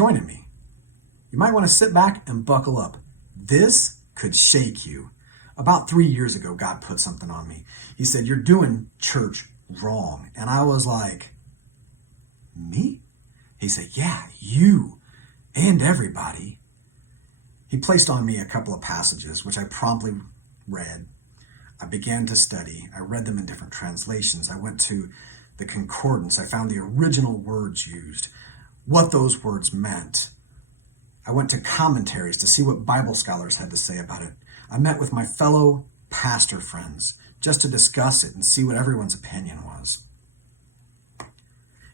joining me. You might want to sit back and buckle up. This could shake you. About 3 years ago, God put something on me. He said, "You're doing church wrong." And I was like, "Me?" He said, "Yeah, you and everybody." He placed on me a couple of passages, which I promptly read. I began to study. I read them in different translations. I went to the concordance. I found the original words used, what those words meant. I went to commentaries to see what Bible scholars had to say about it. I met with my fellow pastor friends just to discuss it and see what everyone's opinion was.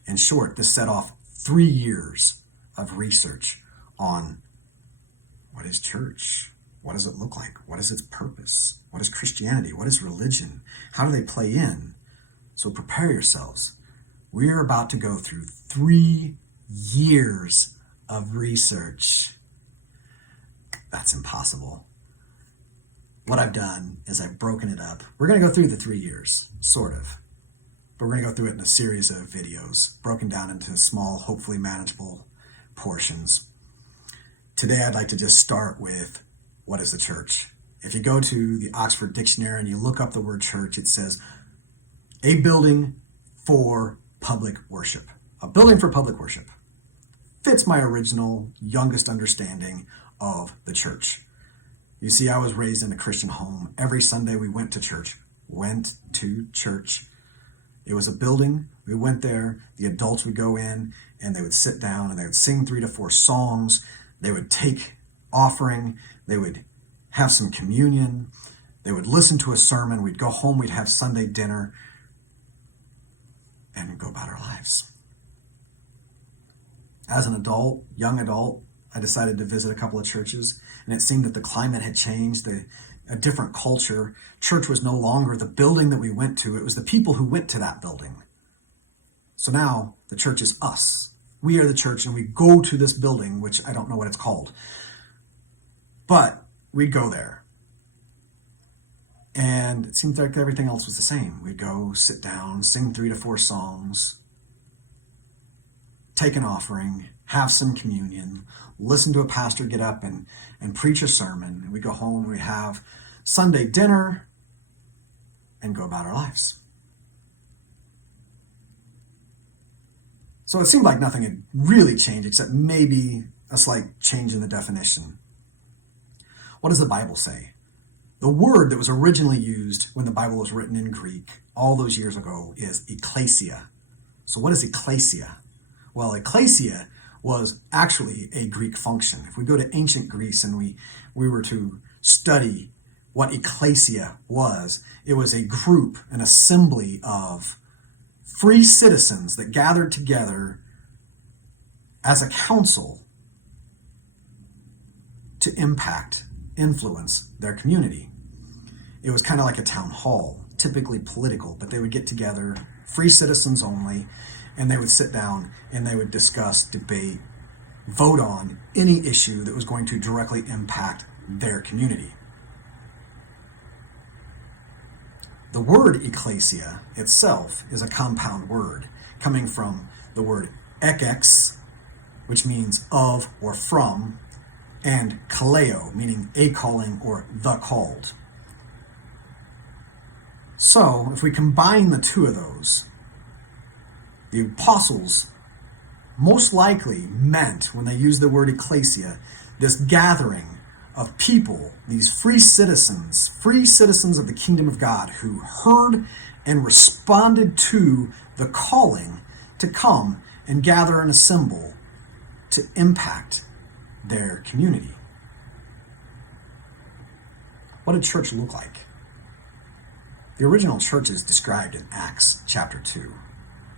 In short, this set off 3 years of research on what is church? What does it look like? What is its purpose? What is Christianity? What is religion? How do they play in? So prepare yourselves. We are about to go through 3 years of research. That's impossible. What I've done is I've broken it up. We're going to go through the 3 years, sort of. But we're going to go through it in a series of videos, broken down into small, hopefully manageable portions. Today, I'd like to just start with, what is the church? If you go to the Oxford Dictionary and you look up the word church, it says, a building for public worship. A building for public worship. Fits my original, youngest understanding of the church. You see, I was raised in a Christian home. Every Sunday we went to church. It was a building. We went there. The adults would go in and they would sit down and they would sing 3 to 4 songs. They would take offering. They would have some communion. They would listen to a sermon. We'd go home. We'd have Sunday dinner and go about our lives. As an adult, young adult, I decided to visit a couple of churches, and it seemed that the climate had changed, a different culture. Church was no longer the building that we went to. It was the people who went to that building. So now the church is us. We are the church, and we go to this building, which I don't know what it's called. But we'd go there. And it seemed like everything else was the same. We'd go, sit down, sing 3 to 4 songs, take an offering, have some communion, listen to a pastor get up and preach a sermon. We go home, we have Sunday dinner, and go about our lives. So it seemed like nothing had really changed except maybe a slight change in the definition. What does the Bible say? The word that was originally used when the Bible was written in Greek all those years ago is ecclesia. So what is ecclesia? Well, ecclesia was actually a Greek function. If we go to ancient Greece and we were to study what ecclesia was, it was a group, an assembly of free citizens that gathered together as a council to influence their community. It was kind of like a town hall, typically political, but they would get together, free citizens only, and they would sit down and they would discuss, debate, vote on any issue that was going to directly impact their community. The word ecclesia itself is a compound word coming from the word ekex, which means of or from, and kaleo, meaning a calling or the called. So, if we combine the two of those, the apostles most likely meant, when they used the word ecclesia, this gathering of people, these free citizens of the kingdom of God who heard and responded to the calling to come and gather and assemble to impact their community. What did church look like? The original church is described in Acts chapter 2.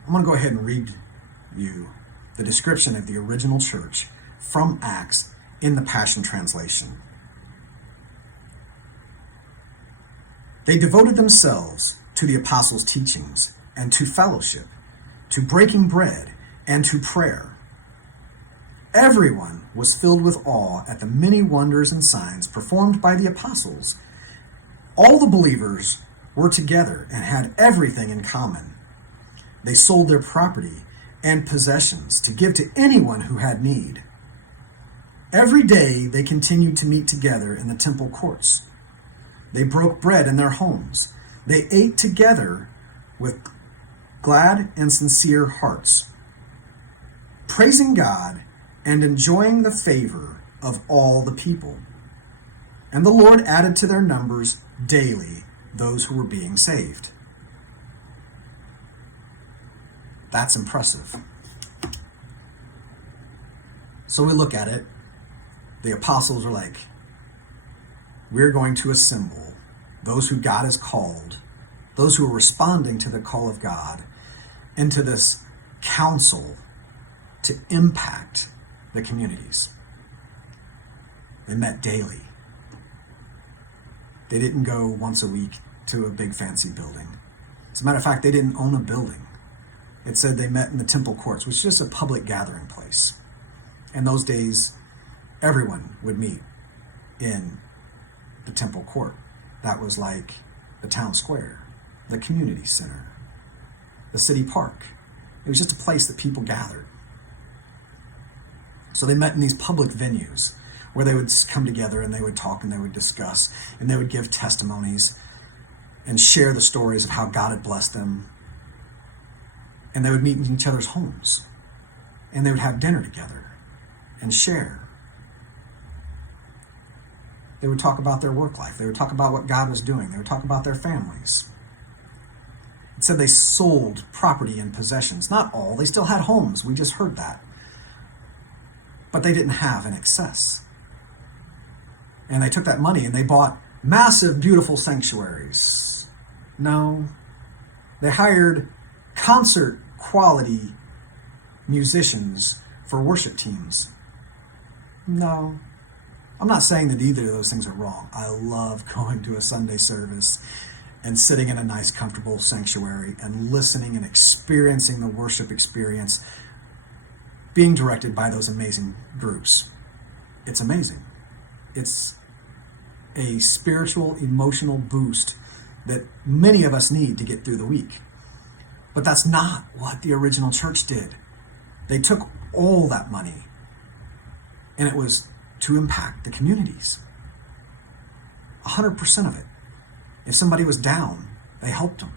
I'm going to go ahead and read you the description of the original church from Acts in the Passion Translation. They devoted themselves to the apostles' teachings and to fellowship, to breaking bread and to prayer. Everyone was filled with awe at the many wonders and signs performed by the apostles. All the believers were together and had everything in common. They sold their property and possessions to give to anyone who had need. Every day they continued to meet together in the temple courts. They broke bread in their homes. They ate together with glad and sincere hearts, praising God and enjoying the favor of all the people. And the Lord added to their numbers daily those who were being saved. That's impressive. So we look at it. The apostles are like, we're going to assemble those who God has called, those who are responding to the call of God, into this council to impact the communities. They met daily. They didn't go once a week to a big fancy building. As a matter of fact, they didn't own a building. It said they met in the temple courts, which is just a public gathering place. In those days, everyone would meet in the temple court. That was like the town square, the community center, the city park. It was just a place that people gathered. So they met in these public venues where they would come together and they would talk and they would discuss and they would give testimonies and share the stories of how God had blessed them. And they would meet in each other's homes and they would have dinner together and share. They would talk about their work life. They would talk about what God was doing. They would talk about their families. It said they sold property and possessions. Not all. They still had homes. We just heard that. But they didn't have in excess. And they took that money and they bought massive, beautiful sanctuaries. No. They hired concert quality musicians for worship teams. No. I'm not saying that either of those things are wrong. I love going to a Sunday service and sitting in a nice, comfortable sanctuary and listening and experiencing the worship experience being directed by those amazing groups. It's amazing. It's a spiritual, emotional boost that many of us need to get through the week. But that's not what the original church did. They took all that money and it was to impact the communities. 100% of it. If somebody was down, they helped them.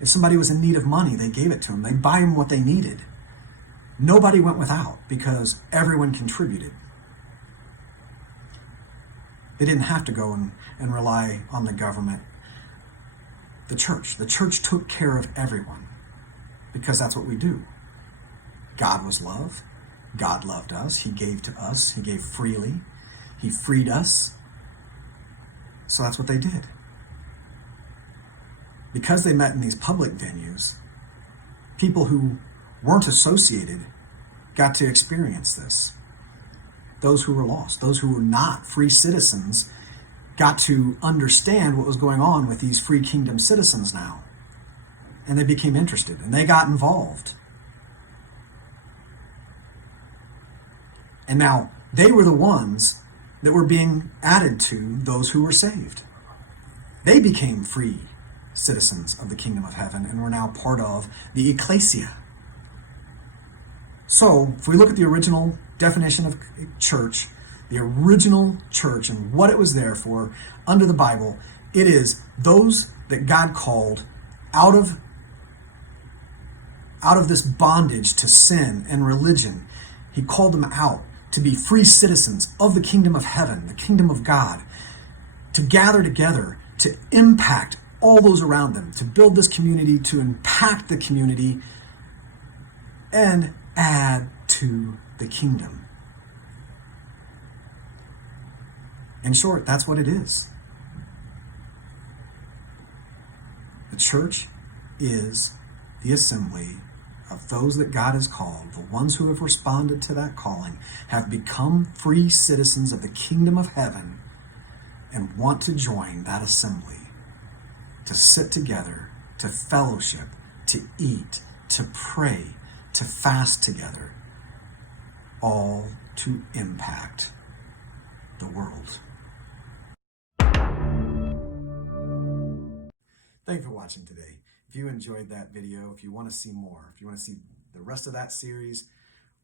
If somebody was in need of money, they gave it to them. They buy them what they needed. Nobody went without because everyone contributed. They didn't have to go and rely on the government. The church took care of everyone because that's what we do. God was love. God loved us. He gave to us. He gave freely. He freed us. So that's what they did. Because they met in these public venues, people who weren't associated got to experience this. Those who were lost, those who were not free citizens, got to understand what was going on with these free kingdom citizens now. And they became interested and they got involved. And now they were the ones that were being added to those who were saved. They became free citizens of the kingdom of heaven and were now part of the ecclesia. So, if we look at the original definition of church, the original church and what it was there for under the Bible, it is those that God called out of this bondage to sin and religion. He called them out to be free citizens of the kingdom of heaven, the kingdom of God, to gather together, to impact all those around them, to build this community, to impact the community, and add to the kingdom. In short, that's what it is. The church is the assembly of those that God has called, the ones who have responded to that calling, have become free citizens of the kingdom of heaven and want to join that assembly, to sit together, to fellowship, to eat, to pray, to fast together, all to impact the world. Thank you for watching today. If you enjoyed that video, if you want to see more, if you want to see the rest of that series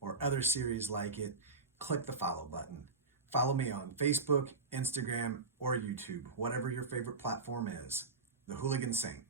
or other series like it, click the follow button. Follow me on Facebook, Instagram, or YouTube, whatever your favorite platform is. The Hooligan Saint.